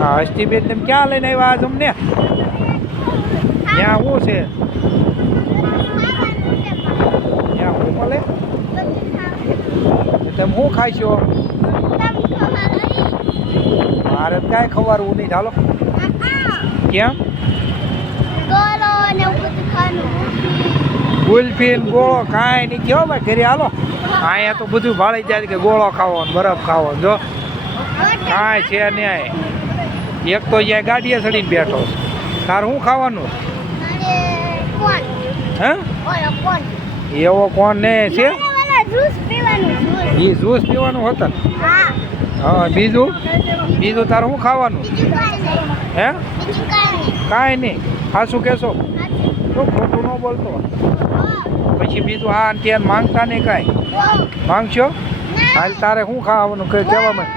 હા હસ્તીબેન તમે ક્યાં લઈને આવ્યા અમને ત્યાં શું છે? ત્યાં શું મળે? તમે શું ખાશો મારે ક્યાંય ખવારવું નહીં. ચાલો કેમ? ગુલફી ગોળો, કાંઈ નહીં. કયો ભાઈ ઘરે. હાલો. અહીંયા તો બધું ભાળી જાય કે ગોળો ખાવો બરફ ખાવો જો. કાંઈ છે નહીં એક તો અહીંયા ગાડીએ ચડીને બેઠો છે. તાર શું ખાવાનું? હે? એવો કોણ ને છે? એ જ્યુસ પીવાનું હતા હા. બીજું? બીજું તારે શું ખાવાનું? હે? કાંઈ નહીં. હા કહેશો તો ખોટું ન બોલતો. પછી બીજું આ ત્યાં માંગતા નહીં કાંઈ. માંગશો? હાલ તારે શું ખાવાનું? કહેવા કહેવામાં?